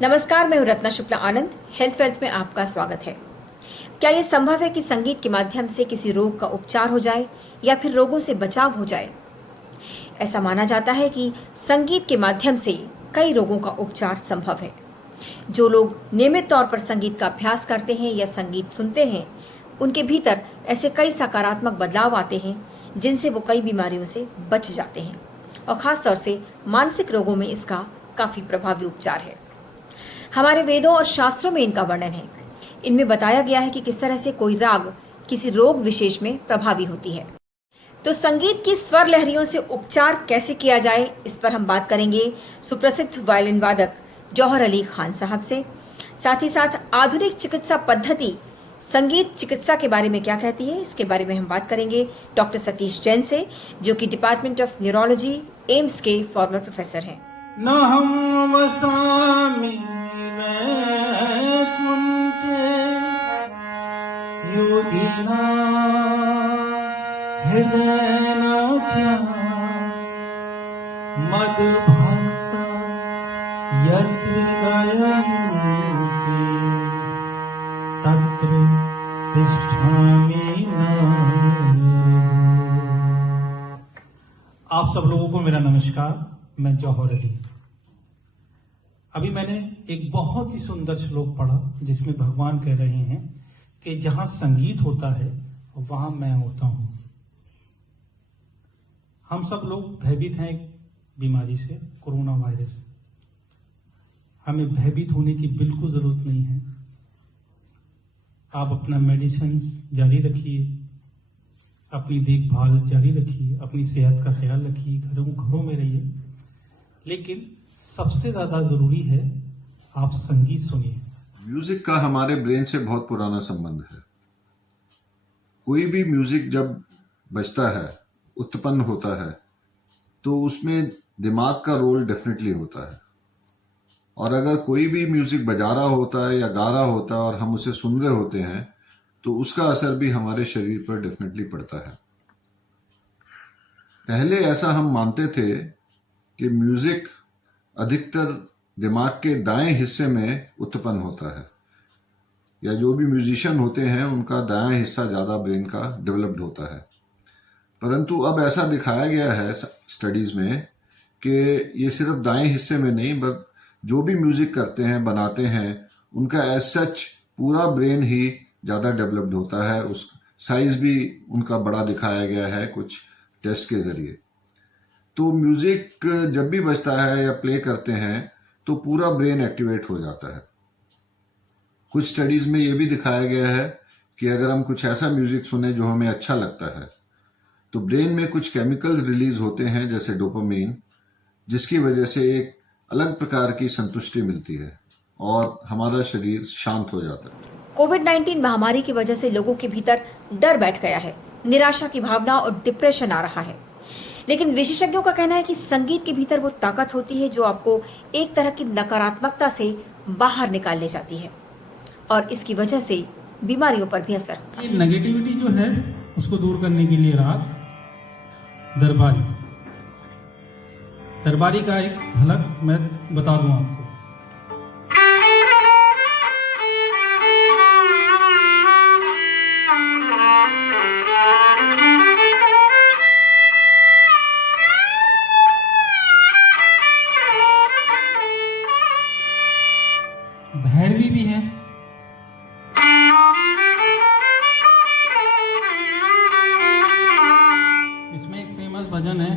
नमस्कार, मैं हूं रत्ना शुक्ला आनंद। हेल्थ वेल्थ में आपका स्वागत है। क्या ये संभव है कि संगीत के माध्यम से किसी रोग का उपचार हो जाए या फिर रोगों से बचाव हो जाए? ऐसा माना जाता है कि संगीत के माध्यम से कई रोगों का उपचार संभव है। जो लोग नियमित तौर पर संगीत का अभ्यास करते हैं या संगीत सुनते हैं, उनके भीतर ऐसे कई सकारात्मक बदलाव आते हैं जिनसे वो कई बीमारियों से बच जाते हैं और खासतौर से मानसिक रोगों में इसका काफी प्रभावी उपचार है। हमारे वेदों और शास्त्रों में इनका वर्णन है। इनमें बताया गया है कि किस तरह से कोई राग किसी रोग विशेष में प्रभावी होती है। तो संगीत की स्वर लहरियों से उपचार कैसे किया जाए, इस पर हम बात करेंगे सुप्रसिद्ध वायलिन वादक जौहर अली खान साहब से। साथ ही साथ आधुनिक चिकित्सा पद्धति संगीत चिकित्सा के बारे में क्या कहती है, इसके बारे में हम बात करेंगे डॉक्टर सतीश जैन से, जो कि डिपार्टमेंट ऑफ न्यूरोलॉजी एम्स के फॉर्मर प्रोफेसर हैं। न हम वसामि वैकुंठे युधिना हृदयनाथ मदभक्त यत्र गयन्ति तत्र तिष्ठामि नारद। आप सब लोगों को मेरा नमस्कार। मैं जौहर अली। अभी मैंने एक बहुत ही सुंदर श्लोक पढ़ा जिसमें भगवान कह रहे हैं कि जहां संगीत होता है वहां मैं होता हूं। हम सब लोग भयभीत हैं एक बीमारी से, कोरोना वायरस। हमें भयभीत होने की बिल्कुल जरूरत नहीं है। आप अपना मेडिसिन जारी रखिए, अपनी देखभाल जारी रखिए, अपनी सेहत का ख्याल रखिए, घरों में रहिए। लेकिन सबसे ज्यादा जरूरी है आप संगीत सुनिए। म्यूजिक का हमारे ब्रेन से बहुत पुराना संबंध है। कोई भी म्यूजिक जब बजता है, उत्पन्न होता है, तो उसमें दिमाग का रोल डेफिनेटली होता है। और अगर कोई भी म्यूजिक बजा रहा होता है या गा रहा होता है और हम उसे सुन रहे होते हैं, तो उसका असर भी हमारे शरीर पर डेफिनेटली पड़ता है। पहले ऐसा हम मानते थे कि म्यूजिक अधिकतर दिमाग के दाएं हिस्से में उत्पन्न होता है, या जो भी म्यूजिशियन होते हैं उनका दायां हिस्सा ज़्यादा ब्रेन का डेवलप्ड होता है। परंतु अब ऐसा दिखाया गया है स्टडीज़ में कि ये सिर्फ दाएं हिस्से में नहीं, बट जो भी म्यूजिक करते हैं, बनाते हैं, उनका एज सच पूरा ब्रेन ही ज़्यादा डेवलप्ड होता है। उस साइज भी उनका बड़ा दिखाया गया है कुछ टेस्ट के ज़रिए। तो म्यूजिक जब भी बजता है या प्ले करते हैं तो पूरा ब्रेन एक्टिवेट हो जाता है। कुछ स्टडीज में ये भी दिखाया गया है कि अगर हम कुछ ऐसा म्यूजिक सुने जो हमें अच्छा लगता है, तो ब्रेन में कुछ केमिकल्स रिलीज होते हैं जैसे डोपामीन, जिसकी वजह से एक अलग प्रकार की संतुष्टि मिलती है और हमारा शरीर शांत हो जाता है। कोविड-19 महामारी की वजह से लोगों के भीतर डर बैठ गया है, निराशा की भावना और डिप्रेशन आ रहा है। लेकिन विशेषज्ञों का कहना है कि संगीत के भीतर वो ताकत होती है जो आपको एक तरह की नकारात्मकता से बाहर निकाल ले जाती है और इसकी वजह से बीमारियों पर भी असर होता है। ये नेगेटिविटी जो है उसको दूर करने के लिए राग दरबारी दरबारी का एक झलक मैं बता दूं आपको। भैरवी भी है। इसमें एक फेमस भजन है,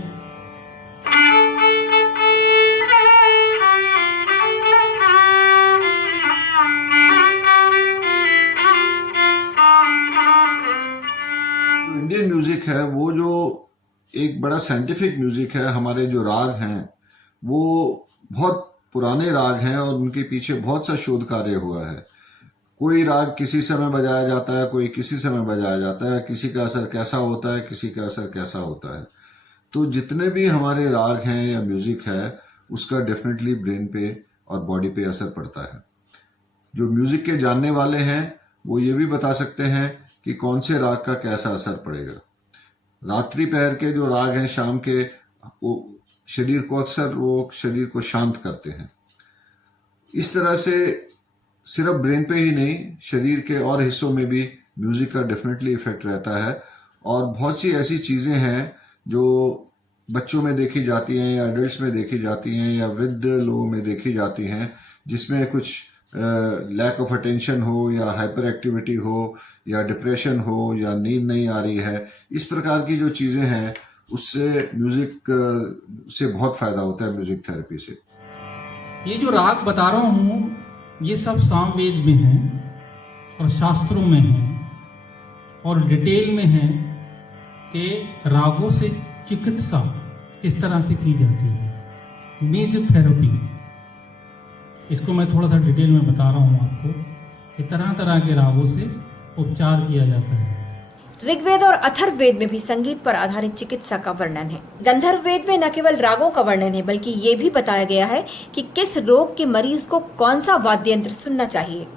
जो इंडियन म्यूजिक है वो जो एक बड़ा साइंटिफिक म्यूजिक है। हमारे जो राग हैं वो बहुत पुराने राग हैं और उनके पीछे बहुत सा शोध कार्य हुआ है। कोई राग किसी समय बजाया जाता है, कोई किसी समय बजाया जाता है, किसी का असर कैसा होता है, किसी का असर कैसा होता है। तो जितने भी हमारे राग हैं या म्यूजिक है, उसका डेफिनेटली ब्रेन पे और बॉडी पे असर पड़ता है। जो म्यूजिक के जानने वाले हैं वो ये भी बता सकते हैं कि कौन से राग का कैसा असर पड़ेगा। रात्रि पहर के जो राग हैं शाम के, वो शरीर को अक्सर वो शरीर को शांत करते हैं। इस तरह से सिर्फ ब्रेन पे ही नहीं, शरीर के और हिस्सों में भी म्यूजिक का डेफिनेटली इफेक्ट रहता है। और बहुत सी ऐसी चीज़ें हैं जो बच्चों में देखी जाती हैं या एडल्ट्स में देखी जाती हैं या वृद्ध लोगों में देखी जाती हैं, जिसमें कुछ लैक ऑफ अटेंशन हो या हाइपर एक्टिविटी हो या डिप्रेशन हो या नींद नहीं आ रही है। इस प्रकार की जो चीज़ें हैं उससे म्यूज़िक से बहुत फ़ायदा होता है, म्यूज़िक थेरेपी से। ये जो राग बता रहा हूँ ये सब सामवेद में है और शास्त्रों में है और डिटेल में है कि रागों से चिकित्सा किस तरह से की जाती है। म्यूजिक थेरेपी, इसको मैं थोड़ा सा डिटेल में बता रहा हूँ आपको कि तरह तरह के रागों से उपचार किया जाता है। ऋग्वेद और अथर्ववेद में भी संगीत पर आधारित चिकित्सा का वर्णन है। गंधर्व वेद में न केवल रागों का वर्णन है बल्कि ये भी बताया गया है कि किस रोग के मरीज को कौन सा वाद्य यंत्र सुनना चाहिए।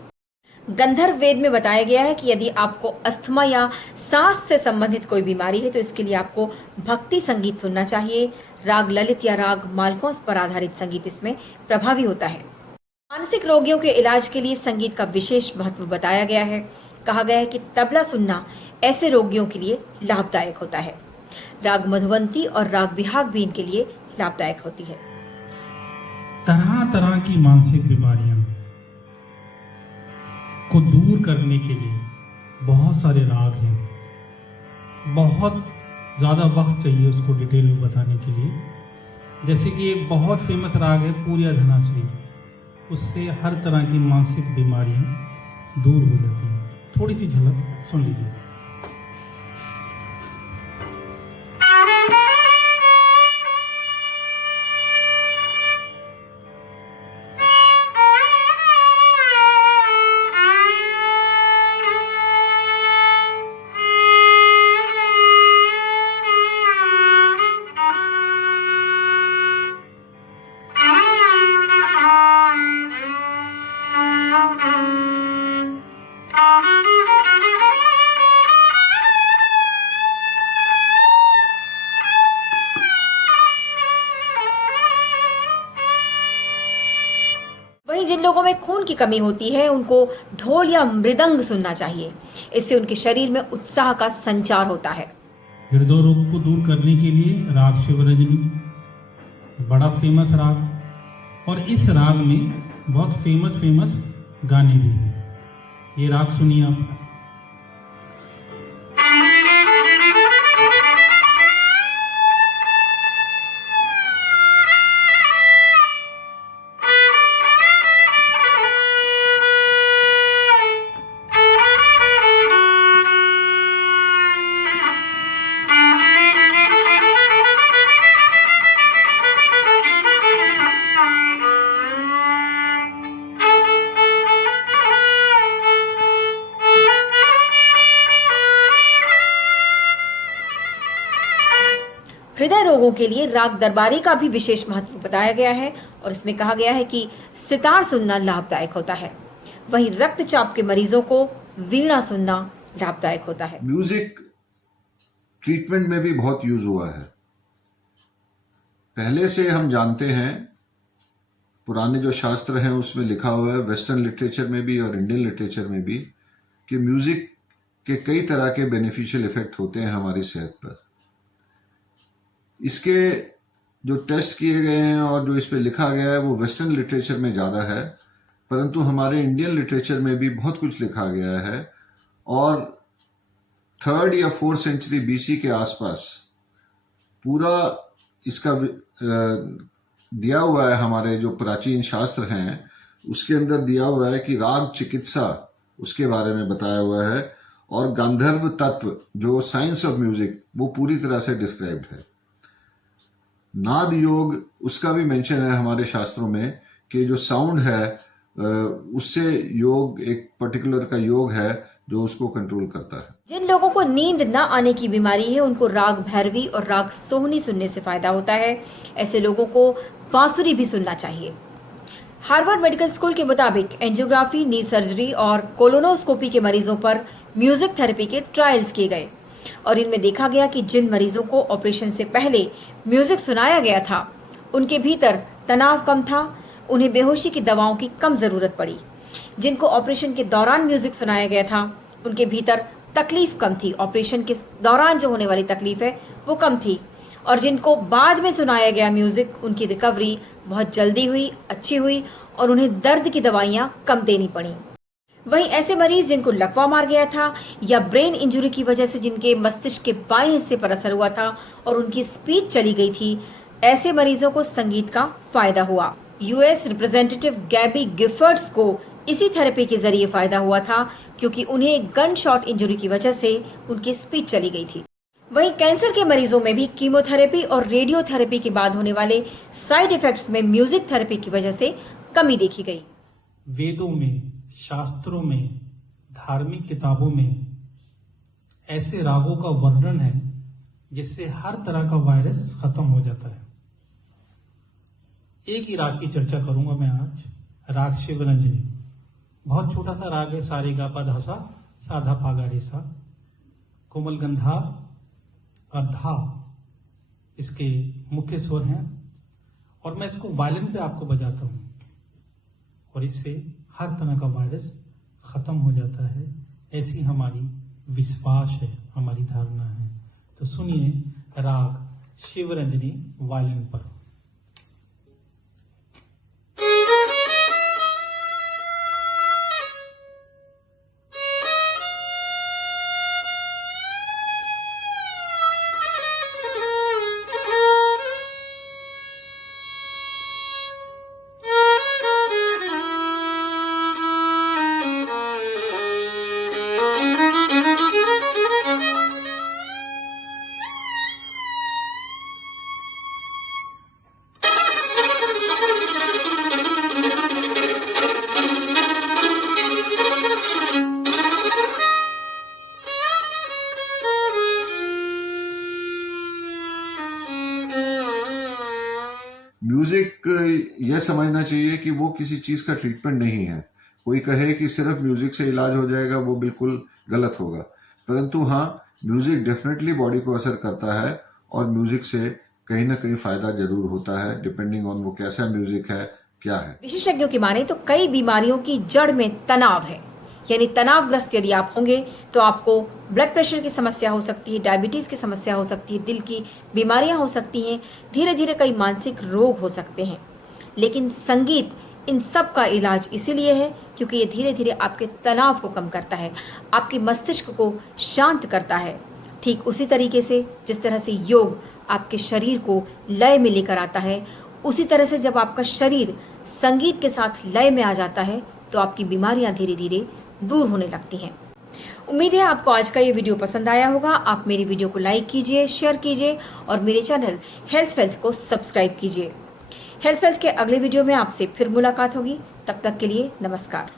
गंधर्व वेद में बताया गया है कि यदि आपको अस्थमा या सांस से संबंधित कोई बीमारी है तो इसके लिए आपको भक्ति संगीत सुनना चाहिए। राग ललित या राग मालकोंस पर आधारित संगीत इसमें प्रभावी होता है। मानसिक रोगियों के इलाज के लिए संगीत का विशेष महत्व बताया गया है। कहा गया है कि तबला सुनना ऐसे रोगियों के लिए लाभदायक होता है। राग मधुवंती और राग बिहाग भी इनके लिए लाभदायक होती है। तरह तरह की मानसिक बीमारियां को दूर करने के लिए बहुत सारे राग हैं। बहुत ज़्यादा वक्त चाहिए उसको डिटेल में बताने के लिए। जैसे कि एक बहुत फेमस राग है पूर्या धनाश्री, उससे हर तरह की मानसिक बीमारियां दूर हो जाती हैं। थोड़ी सी झलक सुन लीजिए। वहीं जिन लोगों में खून की कमी होती है उनको ढोल या मृदंग सुनना चाहिए। इससे उनके शरीर में उत्साह का संचार होता है। हृदय रोग को दूर करने के लिए राग शिवरजनी बड़ा फेमस राग, और इस राग में बहुत फेमस गाने भी हैं। ये राग सुनिए आप। हृदय रोगों के लिए राग दरबारी का भी विशेष महत्व बताया गया है और इसमें कहा गया है कि सितार सुनना लाभदायक होता है। वहीं रक्तचाप के मरीजों को वीणा सुनना लाभदायक होता है। म्यूजिक ट्रीटमेंट में भी बहुत यूज हुआ है। पहले से हम जानते हैं, पुराने जो शास्त्र हैं उसमें लिखा हुआ है, वेस्टर्न लिटरेचर में भी और इंडियन लिटरेचर में भी, कि म्यूजिक के कई तरह के बेनिफिशियल इफेक्ट होते हैं हमारी सेहत पर। इसके जो टेस्ट किए गए हैं और जो इस पे लिखा गया है वो वेस्टर्न लिटरेचर में ज़्यादा है, परंतु हमारे इंडियन लिटरेचर में भी बहुत कुछ लिखा गया है। और 3rd या 4th सेंचुरी BC के आसपास पूरा इसका दिया हुआ है। हमारे जो प्राचीन शास्त्र हैं उसके अंदर दिया हुआ है कि राग चिकित्सा, उसके बारे में बताया हुआ है, और गांधर्व तत्व जो साइंस ऑफ म्यूजिक वो पूरी तरह से डिस्क्राइब्ड है। नाद योग, उसका भी मेंशन है हमारे शास्त्रों में कि जो साउंड है उससे योग, एक पर्टिकुलर का योग है जो उसको कंट्रोल करता है। जिन लोगों को नींद न आने की बीमारी है उनको राग भैरवी और राग सोहनी सुनने से फायदा होता है। ऐसे लोगों को बांसुरी भी सुनना चाहिए। हार्वर्ड मेडिकल स्कूल के मुताबिक एंजियोग्राफी, नी सर्जरी और कोलोनोस्कोपी के मरीजों पर म्यूजिक थेरेपी के ट्रायल्स किए गए और इनमें देखा गया कि जिन मरीजों को ऑपरेशन से पहले म्यूजिक सुनाया गया था उनके भीतर तनाव कम था, उन्हें बेहोशी की दवाओं की कम जरूरत पड़ी। जिनको ऑपरेशन के दौरान म्यूजिक सुनाया गया था उनके भीतर तकलीफ कम थी, ऑपरेशन के दौरान जो होने वाली तकलीफ है वो कम थी, और जिनको बाद में सुनाया गया म्यूजिक उनकी रिकवरी बहुत जल्दी हुई, अच्छी हुई और उन्हें दर्द की दवाइयां कम देनी पड़ी। वहीं ऐसे मरीज जिनको लकवा मार गया था या ब्रेन इंजरी की वजह से जिनके मस्तिष्क के बाएं हिस्से पर असर हुआ था और उनकी स्पीच चली गई थी, ऐसे मरीजों को संगीत का फायदा हुआ। यूएस रिप्रेजेंटेटिव गैबी गिफर्ड्स को इसी थेरेपी के जरिए फायदा हुआ था क्योंकि उन्हें गन शॉट इंजरी की वजह से उनकी स्पीच चली गई थी। वहीं कैंसर के मरीजों में भी कीमोथेरेपी और रेडियोथेरेपी के बाद होने वाले साइड इफेक्ट्स में म्यूजिक थेरेपी की वजह से कमी देखी गई। वेदों में, शास्त्रों में, धार्मिक किताबों में ऐसे रागों का वर्णन है जिससे हर तरह का वायरस खत्म हो जाता है। एक ही राग की चर्चा करूंगा मैं आज, राग शिवरंजनी। बहुत छोटा सा राग है, सारे गा पा धा सा, साधा पा गा रे सा। कोमल गंधार और धा इसके मुख्य स्वर हैं और मैं इसको वायलिन पे आपको बजाता हूं और इससे हर तरह का वायरस खत्म हो जाता है। ऐसी हमारी विश्वास है, हमारी धारणा है। तो सुनिए राग शिवरंजनी वायलिन पर। म्यूजिक यह समझना चाहिए कि वो किसी चीज का ट्रीटमेंट नहीं है। कोई कहे कि सिर्फ म्यूजिक से इलाज हो जाएगा, वो बिल्कुल गलत होगा। परंतु हाँ, म्यूजिक डेफिनेटली बॉडी को असर करता है और म्यूजिक से कहीं ना कहीं फायदा जरूर होता है, डिपेंडिंग ऑन वो कैसा म्यूजिक है, क्या है। विशेषज्ञों की माने तो कई बीमारियों की जड़ में तनाव है, यानी तनावग्रस्त यदि आप होंगे तो आपको ब्लड प्रेशर की समस्या हो सकती है, डायबिटीज की समस्या हो सकती है, दिल की बीमारियां हो सकती हैं, धीरे धीरे कई मानसिक रोग हो सकते हैं। लेकिन संगीत इन सब का इलाज इसीलिए है क्योंकि ये धीरे धीरे आपके तनाव को कम करता है, आपके मस्तिष्क को शांत करता है। ठीक उसी तरीके से जिस तरह से योग आपके शरीर को लय में लेकर आता है, उसी तरह से जब आपका शरीर संगीत के साथ लय में आ जाता है तो आपकी बीमारियां धीरे धीरे दूर होने लगती हैं। उम्मीद है आपको आज का ये वीडियो पसंद आया होगा। आप मेरी वीडियो को लाइक कीजिए, शेयर कीजिए और मेरे चैनल हेल्थ वेल्थ को सब्सक्राइब कीजिए। हेल्थ वेल्थ के अगले वीडियो में आपसे फिर मुलाकात होगी। तब तक के लिए नमस्कार।